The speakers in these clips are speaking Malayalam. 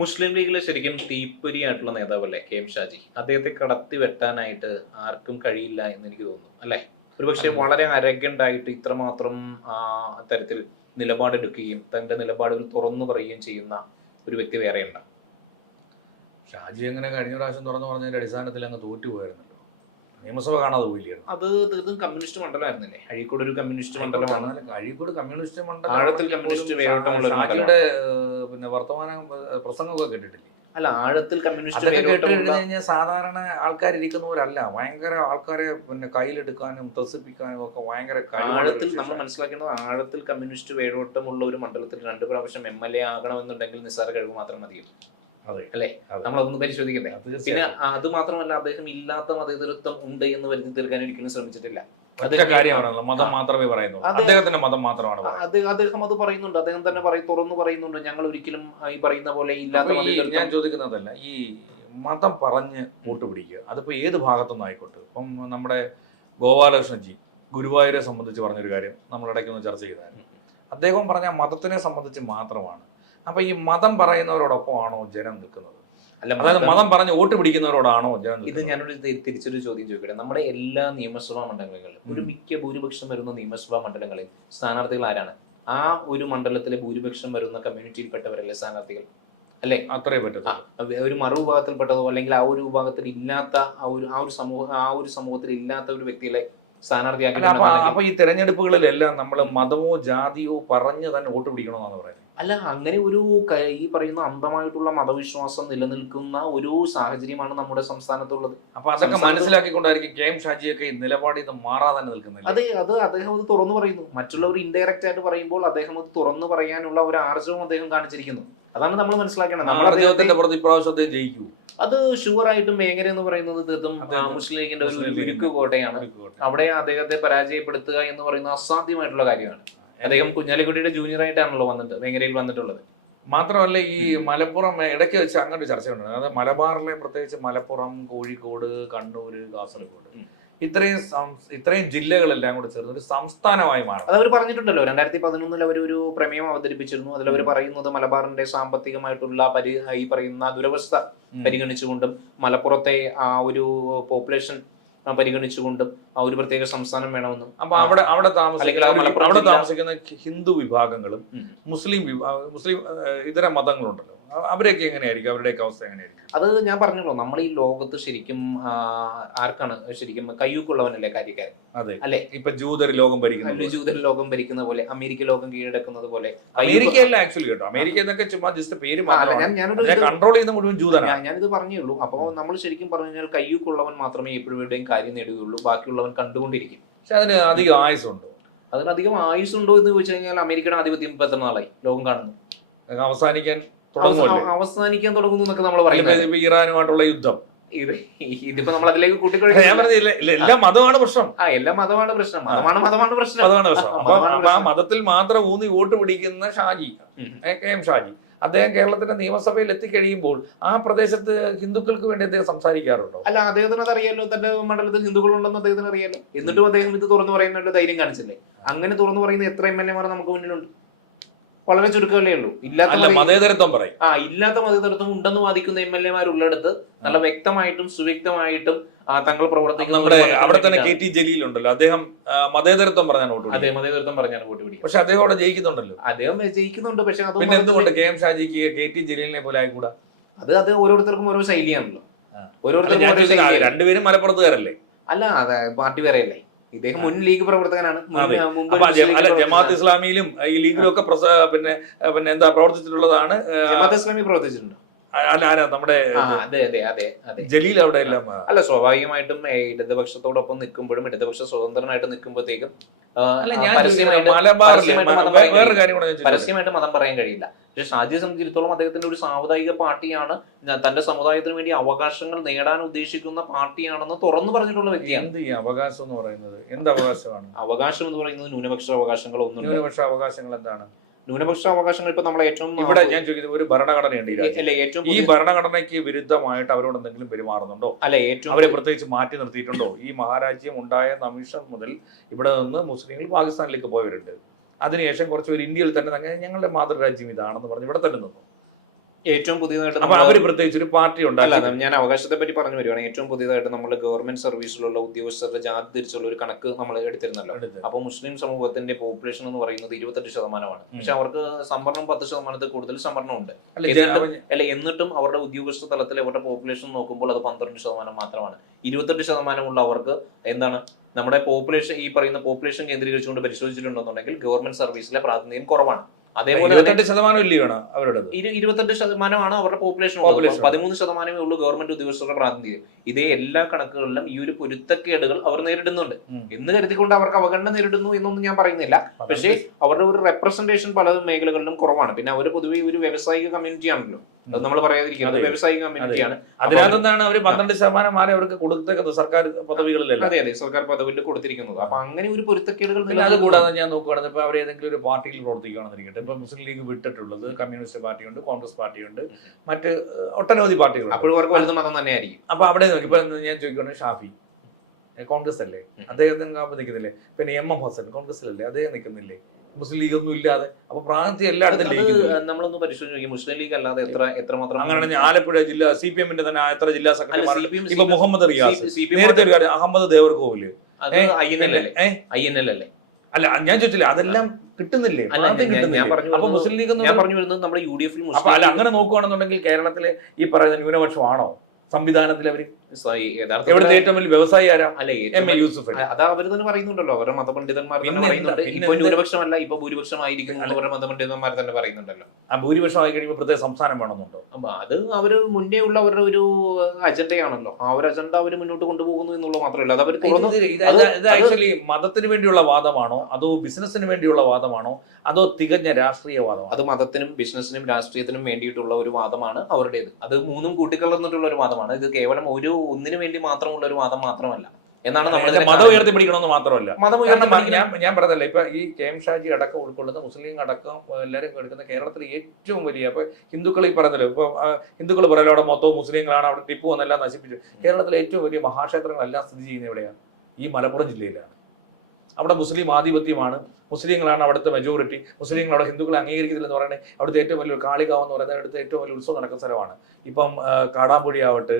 മുസ്ലിം ലീഗിലെ ശരിക്കും തീപ്പൊരിയായിട്ടുള്ള നേതാവല്ലേ കെ.എം. ഷാജി? അദ്ദേഹത്തെ കടത്തി വെട്ടാനായിട്ട് ആർക്കും കഴിയില്ല എന്ന് എനിക്ക് തോന്നുന്നു അല്ലേ? ഒരുപക്ഷെ അല്ല, വളരെ അരഗണ്ടായിട്ട് ഇത്രമാത്രം തരത്തിൽ നിലപാടെടുക്കുകയും തന്റെ നിലപാടുകൾ തുറന്നു പറയുകയും ചെയ്യുന്ന ഒരു വ്യക്തി വേറെയുണ്ട്. ഷാജി അങ്ങനെ കഴിഞ്ഞ പ്രാവശ്യം തുറന്നു പറഞ്ഞതിന്റെ അടിസ്ഥാനത്തിൽ അങ്ങ് തോറ്റുപോയായിരുന്നല്ലോ. നിയമസഭ കാണാതെ പോയില്ലായിരുന്നു. അത് തീർത്തും കമ്മ്യൂണിസ്റ്റ് മണ്ഡലമായിരുന്നില്ലേ? അഴീക്കോട് ഒരു കമ്മ്യൂണിസ്റ്റ് മണ്ഡലമാണ്. അഴീക്കോട് കമ്മ്യൂണിസ്റ്റ് മണ്ഡലം ആഴത്തിൽ കമ്മ്യൂണിസ്റ്റ് വേരോട്ടമുള്ള ഒരു ഷാജിയുടെ പിന്നെ വർത്തമാന പ്രസംഗമൊക്കെ കേട്ടിട്ടില്ലേ? അല്ല, ആഴത്തിൽ കമ്മ്യൂണിസ്റ്റ് അതൊക്കെ കേട്ട് വേരോട്ടമുള്ള കഴിഞ്ഞാൽ സാധാരണ ആൾക്കാരിരിക്കുന്നവരല്ല, ഭയങ്കര ആൾക്കാരെ പിന്നെ കയ്യിലെടുക്കാനും ത്രസിപ്പിക്കാനും ഒക്കെ ഭയങ്കര ആഴത്തിൽ നമ്മൾ മനസ്സിലാക്കേണ്ടത് ആഴത്തിൽ കമ്മ്യൂണിസ്റ്റ് വേരോട്ടമുള്ള ഒരു മണ്ഡലത്തിൽ 2 പ്രാവശ്യം MLA ആകണമെന്നുണ്ടെങ്കിൽ നിസ്സാര കഴിവ് മാത്രം മതിയും. അല്ലേ? നമ്മളതൊന്ന് പരിശോധിക്കണ്ടേ? പിന്നെ അത് മാത്രമല്ല, അദ്ദേഹം ഇല്ലാത്ത മതേതരത്വം ഉണ്ട് എന്ന് വരുത്തി തീർക്കാൻ ഒരിക്കലും ശ്രമിച്ചിട്ടില്ല. മതം മാത്രമേ പറയുന്നുള്ളൂ, അദ്ദേഹത്തിന്റെ മതം മാത്രമാണ്. അദ്ദേഹം അത് പറയുന്നുണ്ട്, അദ്ദേഹം തന്നെ തുറന്നു പറയുന്നുണ്ട്, ഞങ്ങൾ ഒരിക്കലും ഈ പറയുന്ന പോലെ ഇല്ലാത്ത. ഞാൻ ചോദിക്കുന്നതല്ല, ഈ മതം പറഞ്ഞ് വോട്ട് പിടിക്കുക, അതിപ്പോ ഏത് ഭാഗത്തുനിന്ന് ആയിക്കോട്ടെ. ഇപ്പം നമ്മുടെ ഗോപാലകൃഷ്ണൻജി ഗുരുവായൂരെ സംബന്ധിച്ച് പറഞ്ഞൊരു കാര്യം നമ്മൾ ഇടയ്ക്കൊന്ന് ചർച്ച ചെയ്തായിരുന്നു. അദ്ദേഹം പറഞ്ഞ മതത്തിനെ സംബന്ധിച്ച് മാത്രമാണ്. അപ്പൊ ഈ മതം പറയുന്നവരോടൊപ്പമാണോ ജനം നിൽക്കുന്നത്? അതായത് മതം പറഞ്ഞ് വോട്ട് പിടിക്കുന്നവരോടാണോ ജനം? ഇത് ഞാനൊരു തിരിച്ചൊരു ചോദ്യം ചോദിക്കട്ടെ. നമ്മുടെ എല്ലാ നിയമസഭാ മണ്ഡലങ്ങളിലും ഒരു ഭൂരിപക്ഷം വരുന്ന നിയമസഭാ മണ്ഡലങ്ങളിൽ സ്ഥാനാർത്ഥികൾ ആരാണ്? ആ ഒരു മണ്ഡലത്തിലെ ഭൂരിപക്ഷം വരുന്ന കമ്മ്യൂണിറ്റിയിൽപ്പെട്ടവരല്ലേ സ്ഥാനാർത്ഥികൾ? അല്ലെ? അത്രേ പറ്റും. ഒരു മറുവിഭാഗത്തിൽപ്പെട്ടതോ അല്ലെങ്കിൽ ആ ഒരു വിഭാഗത്തിൽ ഇല്ലാത്ത ആ ഒരു സമൂഹത്തിൽ ഇല്ലാത്ത ഒരു വ്യക്തികളെ സ്ഥാനാർത്ഥിയാക്കി. അപ്പൊ ഈ തെരഞ്ഞെടുപ്പുകളിലെല്ലാം നമ്മൾ മതമോ ജാതിയോ പറഞ്ഞ് തന്നെ വോട്ട് പിടിക്കണമെന്നാണ് പറയുന്നത്. അല്ല, അങ്ങനെ ഒരു ഈ പറയുന്ന അന്ധമായിട്ടുള്ള മതവിശ്വാസം നിലനിൽക്കുന്ന ഒരു സാഹചര്യമാണ് നമ്മുടെ സംസ്ഥാനത്തുള്ളത്. അപ്പൊ അതൊക്കെ മനസ്സിലാക്കിക്കൊണ്ടായിരിക്കും കെ.എം. ഷാജിയൊക്കെ ഈ നിലപാടിൽ നിന്ന് മാറാതെ തന്നെ നിൽക്കുന്നില്ല. അത് അദ്ദേഹം അത് തുറന്നു പറയുന്നു. മറ്റുള്ളവർ ഇൻഡയറക്റ്റ് ആയിട്ട് പറയുമ്പോൾ അദ്ദേഹം അത് തുറന്നു പറയാനുള്ള ഒരു ആർജവം അദ്ദേഹം കാണിച്ചിരിക്കുന്നു. അതാണ് നമ്മൾ മനസ്സിലാക്കേണ്ടത്. നമ്മുടെ പുറത്ത് ഇപ്രാവശ്യത്തെ ജയിക്കൂ. അത് ഷുവർ ആയിട്ടും വേങ്ങര എന്ന് പറയുന്നത് തീർത്തും മുസ്ലിം ലീഗിന്റെ ഒരു ഉരുക്ക് കോട്ടയാണ്. അവിടെ അദ്ദേഹത്തെ പരാജയപ്പെടുത്തുക എന്ന് പറയുന്നത് അസാധ്യമായിട്ടുള്ള കാര്യമാണ്. അദ്ദേഹം കുഞ്ഞാലിക്കുട്ടിയുടെ ജൂനിയർ ആയിട്ടാണല്ലോ വേങ്ങരയിൽ വന്നിട്ടുള്ളത്. മാത്രമല്ല ഈ മലപ്പുറം ഇടയ്ക്ക് വെച്ച് അങ്ങോട്ട് ചർച്ചയുണ്ട്. അതായത് മലബാറിലെ പ്രത്യേകിച്ച് മലപ്പുറം, കോഴിക്കോട്, കണ്ണൂര്, കാസർഗോഡ് ഇത്രയും ജില്ലകളെല്ലാം കൂടെ ചേർന്ന് ഒരു സംസ്ഥാനമായി മാറും. അതവർ പറഞ്ഞിട്ടുണ്ടല്ലോ. 2011 അവരൊരു പ്രമേയം അവതരിപ്പിച്ചിരുന്നു. അതിലവർ പറയുന്നത് മലബാറിന്റെ സാമ്പത്തികമായിട്ടുള്ള ഈ പറയുന്ന ദുരവസ്ഥ പരിഗണിച്ചുകൊണ്ടും മലപ്പുറത്തെ ആ ഒരു പോപ്പുലേഷൻ പരിഗണിച്ചുകൊണ്ടും ആ ഒരു പ്രത്യേക സംസ്ഥാനം വേണമെന്നും. അപ്പൊ അവിടെ താമസിക്കുന്ന ഹിന്ദു വിഭാഗങ്ങളും മുസ്ലിം ഇതര മതങ്ങളുണ്ടല്ലോ, അവരൊക്കെ എങ്ങനെയായിരിക്കും? അവരുടെയൊക്കെ അവസ്ഥ എങ്ങനെയായിരിക്കും? അത് ഞാൻ പറഞ്ഞല്ലോ, നമ്മൾ ഈ ലോകത്ത് ശരിക്കും ആർക്കാണ് ശരിക്കും കയ്യൂക്കുള്ളവനല്ലേ കാര്യക്കാരൻ? അതെ അല്ലെ? ഇപ്പൊ ജൂതർ ലോകം ഭരിക്കുന്ന പോലെ, അമേരിക്ക ലോകം കീഴടക്കുന്നത് പോലെ. അമേരിക്കയല്ല ആക്ച്വലി കേട്ടോ, അമേരിക്ക എന്നൊക്കെ ചുമ്മാ ജസ്റ്റ് പേര് കൺട്രോൾ ചെയ്യുന്ന മുഴുവൻ ജൂതരാണ്. ഞാനിത് പറഞ്ഞുള്ളൂ. അപ്പോൾ നമ്മൾ ശരിക്കും പറഞ്ഞു കഴിഞ്ഞാൽ കയ്യൂക്കുള്ളവൻ മാത്രമേ എപ്പോഴും എവിടെയും കാര്യം നേടുകയുള്ളൂ, ബാക്കിയുള്ളവൻ കണ്ടുകൊണ്ടിരിക്കും. പക്ഷെ അതിന് അധികം ആയുസുണ്ടോ? അതിനധികം ആയുസുണ്ടോ എന്ന് ചോദിച്ചു കഴിഞ്ഞാൽ അമേരിക്കയുടെ ആധിപത്യം ഇപ്പൊ എത്ര നാളായി ലോകം കാണുന്നു? അവസാനിക്കാൻ തുടങ്ങുന്നു എന്നൊക്കെ നമ്മൾ പറയുന്നത്. ഇറാനുമായിട്ടുള്ള യുദ്ധം, ഇതിപ്പോ നമ്മൾ അതിലേക്ക് എല്ലാ മതമാണ് പ്രശ്നം. എല്ലാ മതമാണ് പ്രശ്നം. മതമാണ് പ്രശ്നം. ആ മതത്തിൽ മാത്രം ഊന്നി വോട്ട് പിടിക്കുന്ന ഷാജി, കെ.എം. ഷാജി, അദ്ദേഹം കേരളത്തിന്റെ നിയമസഭയിൽ എത്തിക്കഴിയുമ്പോൾ ആ പ്രദേശത്ത് ഹിന്ദുക്കൾക്ക് വേണ്ടി അദ്ദേഹം സംസാരിക്കാറുണ്ടോ? അല്ല, അദ്ദേഹത്തിന് അറിയാലോ, തന്റെ മണ്ഡലത്തിൽ ഹിന്ദുക്കളുണ്ടെന്ന് അദ്ദേഹത്തിന് അറിയാലോ. എന്നിട്ടും അദ്ദേഹം ഇത് തുറന്നു പറയുന്ന ധൈര്യം കാണിച്ചില്ലേ? അങ്ങനെ തുറന്നു പറയുന്ന എത്ര MLA-മാർ നമുക്ക് മുന്നിലുണ്ട്? വളരെ ചുരുക്കമല്ലേ ഉള്ളൂ. ഇല്ലാത്ത മതേതരത്വം പറയും. ഇല്ലാത്ത മതേതരത്വം ഉണ്ടെന്ന് വാദിക്കുന്ന MLA-മാർ ഉള്ളിടത്ത് നല്ല വ്യക്തമായിട്ടും സുവ്യക്തമായിട്ടും തങ്ങൾ പ്രവർത്തിക്കുന്ന അവിടെ തന്നെ KT ജലീൽ ഉണ്ടല്ലോ, അദ്ദേഹം മതേതരത്വം പറഞ്ഞാണ് വോട്ട് പിടിക്കുന്നത്. അതെ, മതേതരത്വം പറഞ്ഞാണ് വോട്ട് പിടിക്കുന്നത്. പക്ഷെ അദ്ദേഹം അവിടെ ജയിക്കുന്നുണ്ടല്ലോ. അദ്ദേഹം ജയിക്കുന്നുണ്ട്. പക്ഷെ പിന്നെ എന്തുകൊണ്ട് കെ.എം. ഷാജിക്ക് KT ജലീലിനെ പോലെ ആയിക്കൂടാ? അത് ഓരോരുത്തർക്കും ഓരോ ശൈലിയാണല്ലോ. രണ്ടുപേരും മലപ്പുറത്തുകാരല്ലേ? അല്ല, അതെ, പാർട്ടി വേറെയല്ലേ? ഇദ്ദേഹം മുൻ ലീഗ് പ്രവർത്തകനാണ്. ജമാഅത്ത് ഇസ്ലാമിയിലും ഈ ലീഗിലും ഒക്കെ പിന്നെ എന്താ പ്രവർത്തിച്ചിട്ടുള്ളതാണ്. ജമാഅത്ത് ഇസ്ലാമി പ്രവർത്തിച്ചിട്ടുണ്ട്. നമ്മുടെ ജലീൽ അവിടെ എല്ലാം. അല്ല, സ്വാഭാവികമായിട്ടും ഇടതുപക്ഷത്തോടൊപ്പം നിൽക്കുമ്പോഴും ഇടതുപക്ഷ സ്വതന്ത്രനായിട്ട് നിൽക്കുമ്പോഴത്തേക്കും പരസ്യമായിട്ട് മതം പറയാൻ കഴിയില്ല. പക്ഷെ ഷാജിയെ സംബന്ധിച്ചിടത്തോളം അദ്ദേഹത്തിന്റെ ഒരു സാമുദായിക പാർട്ടിയാണ്, തന്റെ സമുദായത്തിന് വേണ്ടി അവകാശങ്ങൾ നേടാൻ ഉദ്ദേശിക്കുന്ന പാർട്ടിയാണെന്ന് തുറന്നു പറഞ്ഞിട്ടുള്ള വ്യക്തിയാണ്. അവകാശം എന്ന് പറയുന്നത് എന്ത് അവകാശമാണ്? അവകാശം എന്ന് പറയുന്നത് ന്യൂനപക്ഷ അവകാശങ്ങൾ. ന്യൂനപക്ഷ അവകാശങ്ങൾ എന്താണ്? ന്യൂനപക്ഷ അവകാശങ്ങൾ ഇപ്പൊ നമ്മൾ ഏറ്റവും ഇവിടെ ഞാൻ ചോദിക്കുന്നത്, ഒരു ഭരണഘടനയുണ്ട്, ഈ ഭരണഘടനയ്ക്ക് വിരുദ്ധമായിട്ട് അവരോട് എന്തെങ്കിലും പെരുമാറുന്നുണ്ടോ? അല്ലെ, അവരെ പ്രത്യേകിച്ച് മാറ്റി നിർത്തിയിട്ടുണ്ടോ? ഈ മഹാരാജ്യം ഉണ്ടായ നിമിഷം മുതൽ ഇവിടെ നിന്ന് മുസ്ലിങ്ങൾ പാകിസ്ഥാനിലേക്ക് പോയവരുണ്ട്. അതിനുശേഷം കുറച്ച് പേര് ഇന്ത്യയിൽ തന്നെ ഞങ്ങളുടെ മാതൃരാജ്യം ഇതാണെന്ന് പറഞ്ഞ് ഇവിടെ തന്നെ നിന്നു. ഏറ്റവും പുതിയതായിട്ട് അപ്പൊ അവര് പ്രത്യേകിച്ച് ഒരു പാർട്ടി അല്ല ഉണ്ടാക്കി. ഞാൻ അവകാശത്തെ പറ്റി പറഞ്ഞു വരുവാണ്. ഏറ്റവും പുതിയതായിട്ട് നമ്മൾ ഗവൺമെന്റ് സർവീസിലുള്ള ഉദ്യോഗസ്ഥരുടെ ജാതി തിരിച്ചുള്ള ഒരു കണക്ക് നമ്മൾ എടുത്തിരുന്നല്ലോ. അപ്പൊ മുസ്ലിം സമൂഹത്തിന്റെ പോപ്പുലേഷൻ എന്ന് പറയുന്നത് 28%. പക്ഷെ അവർക്ക് സംവരണം 10% കൂടുതൽ സംവരണം ഉണ്ട്. എന്നിട്ടും അവരുടെ ഉദ്യോഗസ്ഥ തലത്തിൽ അവരുടെ പോപ്പുലേഷൻ നോക്കുമ്പോൾ അത് 12% മാത്രമാണ്. 28% ഉള്ള അവർക്ക് എന്താണ് നമ്മുടെ പോപ്പുലേഷൻ, ഈ പറയുന്ന പോപ്പുലേഷൻ കേന്ദ്രീകരിച്ചുകൊണ്ട് പരിശോധിച്ചിട്ടുണ്ടെന്നുണ്ടെങ്കിൽ ഗവൺമെന്റ് സർവീസിലെ പ്രാതിനിധ്യം കുറവാണ്. അതേപോലെ 28% ഇല്ലയാണ് അവരുടെ 28% അവരുടെ പോപ്പുലേഷൻ. 13% ഉള്ളൂ ഗവൺമെന്റ് ഉദ്യോഗസ്ഥരുടെ പ്രാതിനിധ്യം. ഇതേ എല്ലാ കണക്കുകളിലും ഈ ഒരു പൊരുത്തക്കേടുകൾ അവർ നേരിടുന്നുണ്ട് എന്ന് കരുതിക്കൊണ്ട് അവർക്ക് അവഗണന നേരിടുന്നു എന്നൊന്നും ഞാൻ പറയുന്നില്ല. പക്ഷേ അവരുടെ ഒരു റെപ്രസെന്റേഷൻ പല മേഖലകളിലും കുറവാണ്. പിന്നെ അവർ പൊതുവെ ഒരു വ്യവസായിക കമ്മ്യൂണിറ്റി ആണല്ലോ, അത് നമ്മൾ പറയാതിരിക്കുന്നത് വ്യവസായിക കമ്മ്യൂണിറ്റിയാണ്. അതിനകത്താണ് അവർ 12% അവർക്ക് കൊടുത്തേക്കുന്നത് സർക്കാർ പദവികളിലല്ല. അതെ, സർക്കാർ പദവിയിൽ കൊടുത്തിരിക്കുന്നത്. അപ്പൊ അങ്ങനെ ഒരു പൊരുത്തക്കേടുകൾ. അത് കൂടാതെ ഞാൻ നോക്കുകയാണെങ്കിൽ ഇപ്പൊ അവർ ഏതെങ്കിലും ഒരു പാർട്ടിയിൽ പ്രവർത്തിക്കുകയാണെന്നിരിക്കട്ടെ, ഇപ്പൊ മുസ്ലിം ലീഗ് വിട്ടിട്ടുള്ളത് കമ്മ്യൂണിസ്റ്റ് പാർട്ടിയുണ്ട്, കോൺഗ്രസ് പാർട്ടിയുണ്ട്, മറ്റ് ഒട്ടനവധി പാർട്ടികളുണ്ട്. അപ്പോഴും അവർക്ക് വലുത് മതം തന്നെയായിരിക്കും. അപ്പൊ അവിടെ ഇപ്പൊ ഞാൻ ചോദിക്കുകയാണെങ്കിൽ ഷാഫി കോൺഗ്രസ് അല്ലേ, അദ്ദേഹത്തിന് നിൽക്കുന്നില്ലേ? പിന്നെ MM ഹസൻ കോൺഗ്രസിലല്ലേ, അദ്ദേഹം നിൽക്കുന്നില്ലേ? മുസ്ലിം ലീഗ് ഒന്നും ഇല്ലാതെ. അപ്പൊ പ്രാന്തി എല്ലായിടത്തും നമ്മളൊന്ന് പരിശോധിച്ച് നോക്കി. മുസ്ലിം ലീഗ് അല്ലാതെ എത്രമാത്രം അങ്ങനെ ആലപ്പുഴ ജില്ല CPM തന്നെ എത്ര ജില്ലാ സെക്രട്ടറി ഇപ്പൊ മുഹമ്മദ് റിയാസ്, നേരത്തെ ഒരു കാര്യം അഹമ്മദ് ദേവർകോവില്, INL അല്ലേ? അല്ല ഞാൻ ചോദിച്ചില്ല, അതെല്ലാം കിട്ടുന്നില്ലേ? അപ്പൊ മുസ്ലിം ലീഗ് ഞാൻ പറഞ്ഞു വരുന്നത് നമ്മുടെ UDF ൽ. അപ്പൊ അല്ല അങ്ങനെ നോക്കുകയാണെന്നുണ്ടെങ്കിൽ കേരളത്തിലെ ഈ പറയുന്ന ന്യൂനപക്ഷമാണോ സംവിധാനത്തിൽ? അവര് എവിടുത്തെ ഏറ്റവും വലിയ വ്യവസായി ആരാ? MA യൂസുഫ്. അതാ അവർ തന്നെ പറയുന്നുണ്ടല്ലോ, അവരുടെ മതപണ്ഡിതന്മാർ പറയുന്നുണ്ട്. ഇപ്പൊ ന്യൂനപക്ഷമല്ല, ഇപ്പൊ ഭൂരിപക്ഷമായിരിക്കും അവരുടെ മതപണ്ഡിതന്മാർ തന്നെ പറയുന്നുണ്ടല്ലോ. ആ ഭൂരിപക്ഷമായി കഴിയുമ്പോൾ പ്രത്യേക സംസ്ഥാനം വേണമെന്നുണ്ടോ? അപ്പൊ അത് അവര് മുന്നേ ഉള്ള അവരുടെ ഒരു അജണ്ടയാണല്ലോ. ആ ഒരു അജണ്ട അവര് മുന്നോട്ട് കൊണ്ടുപോകുന്നു എന്നുള്ളത് മാത്രമല്ല. അത് അവർ ആക്ച്വലി മതത്തിന് വേണ്ടിയുള്ള വാദമാണോ, അതോ ബിസിനസിന് വേണ്ടിയുള്ള വാദമാണോ, അതോ തികഞ്ഞ രാഷ്ട്രീയ വാദമാണോ? അത് മതത്തിനും ബിസിനസിനും രാഷ്ട്രീയത്തിനും വേണ്ടിയിട്ടുള്ള ഒരു വാദമാണ് അവരുടേത്. അത് മൂന്നും കൂട്ടിക്കലർന്നിട്ടുള്ള ഒരു വാദമാണ്. ഇത് കേവലം ഒന്നിനു വേണ്ടി മാത്രമുള്ള ഒരു വാദം മാത്രമല്ല എന്നാണ് നമ്മൾ. മതം ഉയർത്തിപ്പിടിക്കണമെന്ന് മാത്രമല്ല. ഞാൻ പറഞ്ഞല്ലേ, ഇപ്പൊ ഈ KM ഷാജി അടക്കം ഉൾക്കൊള്ളുന്ന മുസ്ലിം അടക്കം എല്ലാവരും എടുക്കുന്ന കേരളത്തിലെ ഏറ്റവും വലിയ, ഇപ്പൊ ഹിന്ദുക്കൾ ഈ പറഞ്ഞല്ലോ, ഇപ്പൊ ഹിന്ദുക്കൾ പറയല്ലോ അവിടെ മൊത്തവും മുസ്ലിങ്ങളാണ്, അവിടെ ടിപ്പു എന്നെല്ലാം നശിപ്പിച്ചു. കേരളത്തിലെ ഏറ്റവും വലിയ മഹാക്ഷേത്രങ്ങളെല്ലാം സ്ഥിതി ചെയ്യുന്നത് എവിടെയാണ്? ഈ മലപ്പുറം ജില്ലയിലാണ്. അവിടെ മുസ്ലിം ആധിപത്യമാണ്, മുസ്ലിങ്ങളാണ് അവിടുത്തെ മെജോറിറ്റി. മുസ്ലിങ്ങൾ അവിടെ ഹിന്ദുക്കളെ അംഗീകരിക്കുന്നില്ലെന്ന് പറയുന്നത് അവിടുത്തെ ഏറ്റവും വലിയ കാളികാവ് എന്ന് പറയുന്നത് അവിടുത്തെ ഏറ്റവും വലിയ ഉത്സവം നടക്കുന്ന സ്ഥലമാണ്. ഇപ്പം കാടാമ്പുഴി ആവട്ടെ,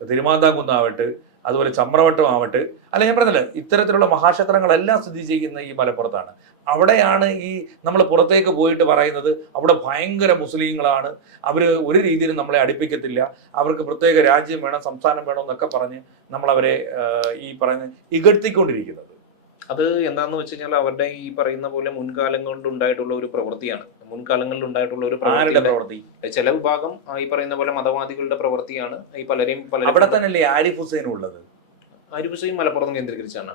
തിരുമാന്താംകുന്നാവട്ടെ, അതുപോലെ ചമ്രവട്ടം ആവട്ടെ, അല്ല ഞാൻ പറഞ്ഞില്ല, ഇത്തരത്തിലുള്ള മഹാക്ഷേത്രങ്ങളെല്ലാം സ്ഥിതി ചെയ്യുന്ന ഈ മലപ്പുറത്താണ്. അവിടെയാണ് ഈ നമ്മൾ പുറത്തേക്ക് പോയിട്ട് പറയുന്നത് അവിടെ ഭയങ്കര മുസ്ലിങ്ങളാണ്, അവർ ഒരു രീതിയിലും നമ്മളെ അടുപ്പിക്കത്തില്ല, അവർക്ക് പ്രത്യേക രാജ്യം വേണം, സംസ്ഥാനം വേണം എന്നൊക്കെ പറഞ്ഞ് നമ്മളവരെ ഈ പറയുന്ന ഇകഴ്ത്തിക്കൊണ്ടിരിക്കുന്നത്. അത് എന്താണെന്ന് വെച്ച് കഴിഞ്ഞാൽ അവരുടെ ഈ പറയുന്ന പോലെ മുൻകാലങ്ങളിൽ ഉണ്ടായിട്ടുള്ള ഒരു പ്രവൃത്തിയാണ്. മുൻകാലങ്ങളിൽ ഉണ്ടായിട്ടുള്ള ഒരു പ്രവൃത്തി ചില വിഭാഗം ഈ പറയുന്ന പോലെ മതവാദികളുടെ പ്രവൃത്തിയാണ്. ഈ പലരെയും അവിടെ തന്നെയല്ലേ ആരിഫ് ഹുസൈൻ ഉള്ളത്? ആരിഫ് ഹുസൈൻ മലപ്പുറം കേന്ദ്രീകരിച്ചാണ്.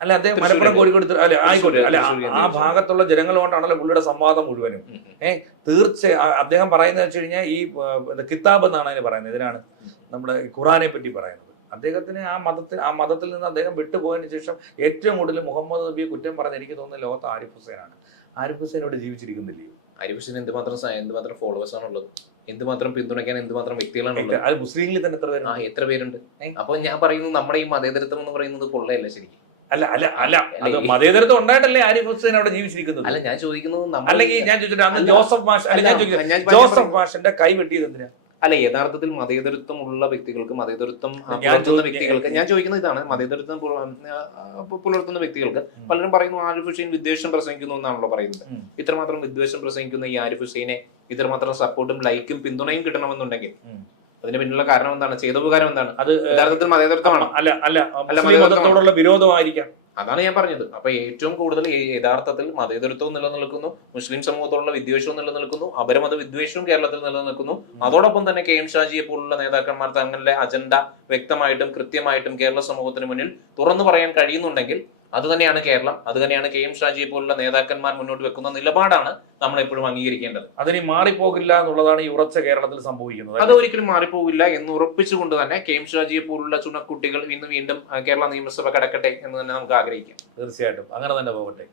അല്ല അദ്ദേഹം മലപ്പുറം കോഴിക്കോട് അല്ലെ ആയിക്കോട്ടെ, അല്ല ആ ഭാഗത്തുള്ള ജനങ്ങളുകൊണ്ടാണല്ലോ പുള്ളിയുടെ സംവാദം മുഴുവനും. തീർച്ചയായും അദ്ദേഹം പറയുന്നത് വെച്ച് കഴിഞ്ഞാൽ ഈ കിതാബ് എന്നാണ് അതിന് പറയുന്നത്. ഇതിനാണ് നമ്മുടെ ഖുറാനെ പറ്റി പറയുന്നത്. അദ്ദേഹത്തിന് ആ മതത്തിൽ നിന്ന് അദ്ദേഹം വിട്ടുപോയതിനു ശേഷം ഏറ്റവും കൂടുതൽ മുഹമ്മദ് നബിയെ കുറ്റം പറഞ്ഞ് എനിക്ക് തോന്നുന്ന ലോകത്ത് ആരിഫ് ഹുസൈനാണ്. ആരിഫ് ഹുസൈൻ ഇവിടെ ജീവിച്ചിരിക്കുന്നില്ലയോ? ആരിഫ് ഹുസൈൻ എന്തുമാത്രം ഫോളോവേഴ്സ് ആണുള്ളത്, എന്തുമാത്രം പിന്തുണയ്ക്കാൻ എന്തുമാത്രം വ്യക്തികളാണുള്ളത്. അത് മുസ്ലിങ്ങളിൽ തന്നെ എത്ര പേരുണ്ട്? അപ്പൊ ഞാൻ പറയുന്നത് നമ്മുടെ ഈ മതേതരത്വം എന്ന് പറയുന്നത് കൊള്ളയല്ല ശരിക്കും. അല്ല അല്ല അല്ല അത് മതേതരത്വം ഉണ്ടായിട്ടല്ലേ ആരിഫ് ഹുസൈൻ അവിടെ ജീവിച്ചിരിക്കുന്നത്? അല്ല ഞാൻ ചോദിക്കുന്നത്, അല്ലെങ്കിൽ ഞാൻ ചോദിച്ചിട്ട് അന്ന് ജോസഫ് മാഷിന്റെ കൈ വെട്ടിയത് എന്തിനാ? അല്ല യഥാർത്ഥത്തിൽ മതേതരത്വമുള്ള വ്യക്തികൾക്ക്, മതേതരത്വം വ്യക്തികൾക്ക് ഞാൻ ചോദിക്കുന്നത് ഇതാണ്, മതേതരത്വം പുലർത്തുന്ന വ്യക്തികൾക്ക് പലരും പറയുന്നു ആരിഫ് ഹുസൈൻ വിദ്വേഷം പ്രസംഗിക്കുന്നു എന്നാണല്ലോ പറയുന്നത്. ഇത്രമാത്രം വിദ്വേഷം പ്രസംഗിക്കുന്ന ഈ ആരിഫ് ഹുസൈനെ ഇത്രമാത്രം സപ്പോർട്ടും ലൈക്കും പിന്തുണയും കിട്ടണമെന്നുണ്ടെങ്കിൽ അതിന് പിന്നിലുള്ള കാരണം എന്താണ്? ചെയ്ത ഉപകാരം എന്താണ്? അത് യഥാർത്ഥത്തിൽ മതേതരത്വമാണോ? അല്ല മതത്തോടുള്ള വിരോധമായിരിക്കാം. അതാണ് ഞാൻ പറഞ്ഞത്. അപ്പൊ ഏറ്റവും കൂടുതൽ യഥാർത്ഥത്തിൽ മതേതരത്വവും നിലനിൽക്കുന്നു, മുസ്ലിം സമൂഹത്തോടുള്ള വിദ്വേഷവും നിലനിൽക്കുന്നു, അപരമത വിദ്വേഷവും കേരളത്തിൽ നിലനിൽക്കുന്നു. അതോടൊപ്പം തന്നെ KM ഷാജിയെ പോലുള്ള നേതാക്കന്മാർ തങ്ങളുടെ അജണ്ട വ്യക്തമായിട്ടും കൃത്യമായിട്ടും കേരള സമൂഹത്തിന് മുന്നിൽ തുറന്നു പറയാൻ കഴിയുന്നുണ്ടെങ്കിൽ അത് തന്നെയാണ് കേരളം, അത് തന്നെയാണ് KM ഷാജിയെ പോലുള്ള നേതാക്കന്മാർ മുന്നോട്ട് വെക്കുന്ന നിലപാടാണ് നമ്മൾ എപ്പോഴും അംഗീകരിക്കേണ്ടത്. അതിന് മാറിപ്പോകില്ല എന്നുള്ളതാണ് ഈ ഉറച്ച കേരളത്തിൽ സംഭവിക്കുന്നത്. അത് ഒരിക്കലും മാറിപ്പോകില്ല എന്ന് ഉറപ്പിച്ചുകൊണ്ട് തന്നെ KM ഷാജിയെ പോലുള്ള ചുണക്കുട്ടികൾ ഇന്ന് വീണ്ടും കേരള നിയമസഭ കടക്കട്ടെ എന്ന് തന്നെ നമുക്ക് ആഗ്രഹിക്കാം. തീർച്ചയായിട്ടും അങ്ങനെ തന്നെ പോകട്ടെ.